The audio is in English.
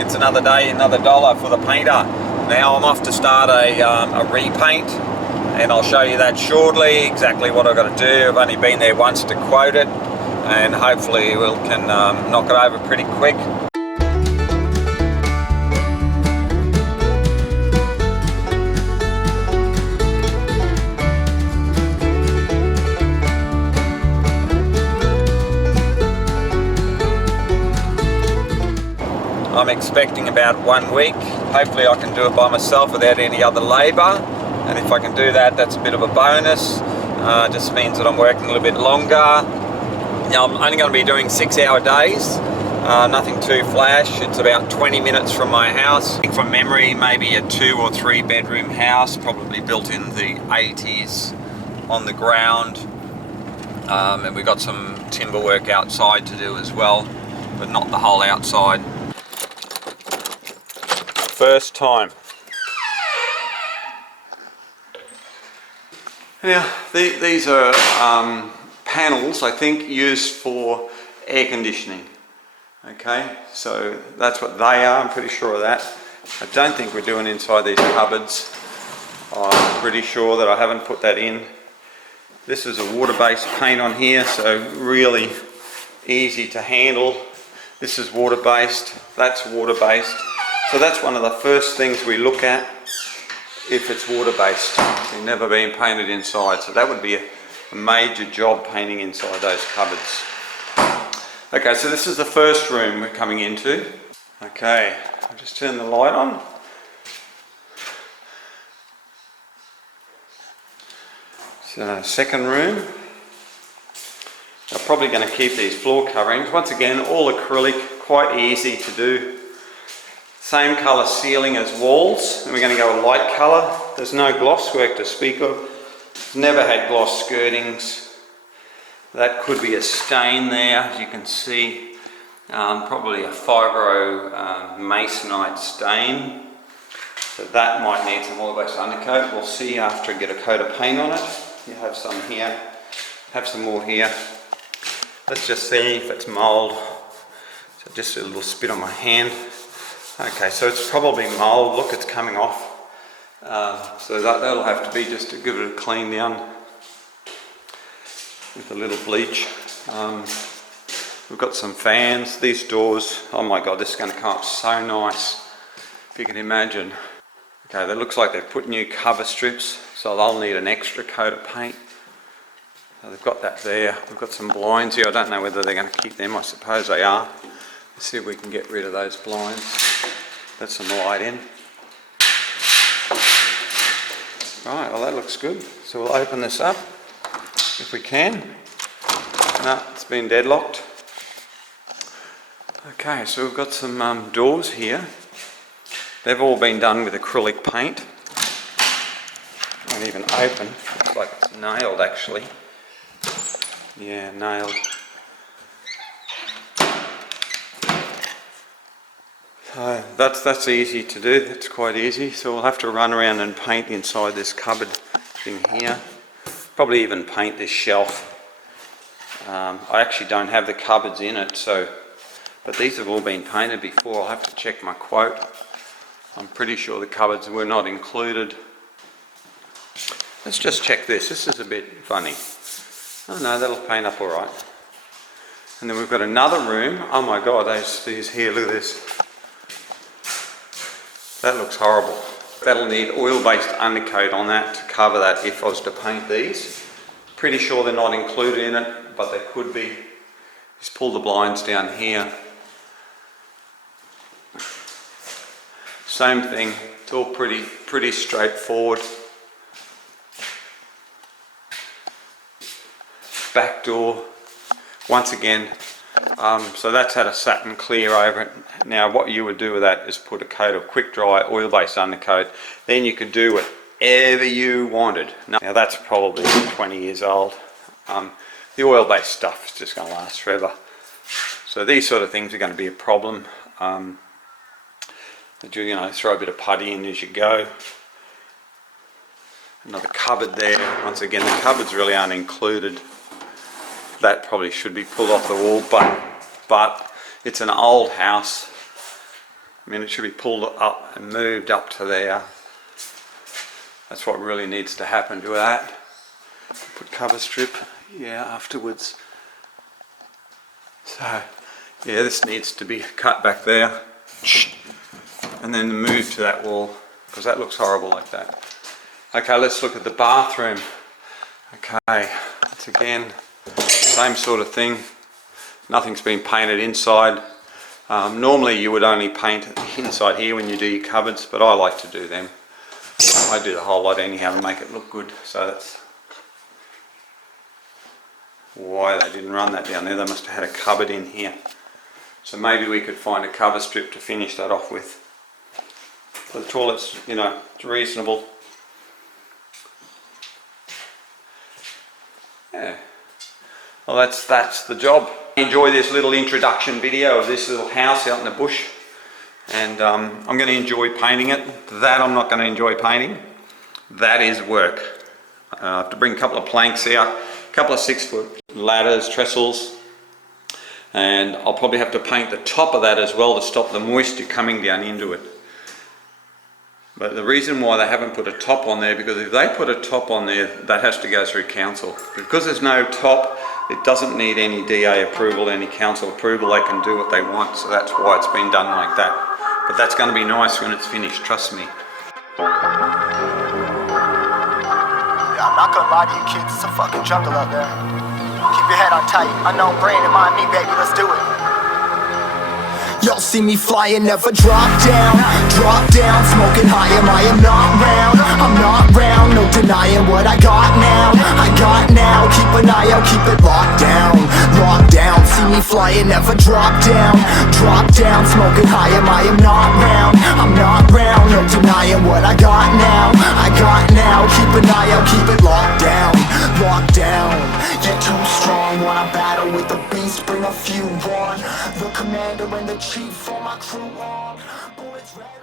It's another day, another dollar for the painter. Now I'm off to start a repaint, and I'll show you that shortly, exactly what I've got to do. I've only been there once to quote it, and hopefully we can knock it over pretty quick. I'm expecting about 1 week. Hopefully I can do it by myself without any other labour, and if I can do that, that's a bit of a bonus. Just means that I'm working a little bit longer. Now, I'm only going to be doing 6-hour days, nothing too flash. It's about 20 minutes from my house. I think from memory, maybe a 2 or 3 bedroom house, probably built in the 80s, on the ground, and we've got some timber work outside to do as well, but not the whole outside. First time. Now these are panels, I think, used for air conditioning. Okay, so that's what they are, I'm pretty sure of that. I don't think we're doing inside these cupboards. I'm pretty sure that I haven't put that in. This is a water-based paint on here, so really easy to handle. This is water-based, that's water-based. So that's one of the first things we look at if it's water-based. They've never been painted inside, so that would be a major job, painting inside those cupboards. Okay, so this is the first room we're coming into. Okay, I'll just turn the light on. So second room. I'm probably going to keep these floor coverings. Once again, all acrylic, quite easy to do. Same colour ceiling as walls, and we're going to go a light colour. There's no gloss work to speak of. Never had gloss skirtings. That could be a stain there, as you can see. Probably a fibro masonite stain. So that might need some oil-based undercoat. We'll see after I get a coat of paint on it. You have some here, have some more here. Let's just see if it's mould. So just a little spit on my hand. Okay, so it's probably mould. Look, it's coming off. So that'll have to be just to give it a clean down with a little bleach. We've got some fans. These doors, oh my god, this is going to come up so nice, if you can imagine. Okay, that looks like they've put new cover strips, so they'll need an extra coat of paint. So they've got that there. We've got some blinds here. I don't know whether they're going to keep them. I suppose they are. Let's see if we can get rid of those blinds. Let some light in. Right, well that looks good. So we'll open this up if we can. No, it's been deadlocked. Okay, so we've got some doors here. They've all been done with acrylic paint. Won't even open. Looks like it's nailed actually. Yeah, nailed. So that's easy to do, that's quite easy. So we'll have to run around and paint inside this cupboard thing here. Probably even paint this shelf. I actually don't have the cupboards in it, so, but these have all been painted before. I'll have to check my quote. I'm pretty sure the cupboards were not included. Let's just check this. This is a bit funny. Oh no, that'll paint up alright. And then we've got another room. Oh my god, these here, look at this. That looks horrible. That'll need oil-based undercoat on that to cover that if I was to paint these. Pretty sure they're not included in it, but they could be. Just pull the blinds down here. Same thing, it's all pretty straightforward. Back door, once again, so that's had a satin clear over it. Now what you would do with that is put a coat of quick dry oil-based undercoat, then you could do whatever you wanted. Now that's probably 20 years old. The oil-based stuff is just going to last forever. So these sort of things are going to be a problem. You know, throw a bit of putty in as you go. Another cupboard there. Once again, the cupboards really aren't included. That probably should be pulled off the wall, but it's an old house. I mean, it should be pulled up and moved up to there. That's what really needs to happen to that. Put cover strip, yeah, afterwards. So, yeah, this needs to be cut back there. And then move to that wall, because that looks horrible like that. Okay, let's look at the bathroom. Okay, it's again, same sort of thing. Nothing's been painted inside. Normally you would only paint inside here when you do your cupboards, but I like to do them. I do the whole lot anyhow to make it look good, so that's why they didn't run that down there. They must have had a cupboard in here. So maybe we could find a cover strip to finish that off with. The toilet's, you know, it's reasonable. Yeah. Well, that's the job. Enjoy this little introduction video of this little house out in the bush, and I'm going to enjoy painting it. That I'm not going to enjoy painting. That is work. I have to bring a couple of planks out, a couple of 6-foot ladders, trestles, and I'll probably have to paint the top of that as well to stop the moisture coming down into it. But the reason why they haven't put a top on there, because if they put a top on there, that has to go through council. Because there's no top, it doesn't need any DA approval, any council approval. They can do what they want, so that's why it's been done like that. But that's going to be nice when it's finished, trust me. Yeah, I'm not gonna lie to you kids, it's a fucking jungle out there. Keep your head on tight, unknown brain and mind me, baby, let's do it. Y'all see me flying, never drop down, smoking high, I am not round, I'm not round, no denying what I got now, keep an eye out, keep it locked down, see me flying, never drop down, smoking high, I am not round, I'm not round, no denying what I got now, keep an eye out, keep it locked down, get too strong, wanna battle with the beast, bring a few on, the commander and the chief for my crew on, bullets ready.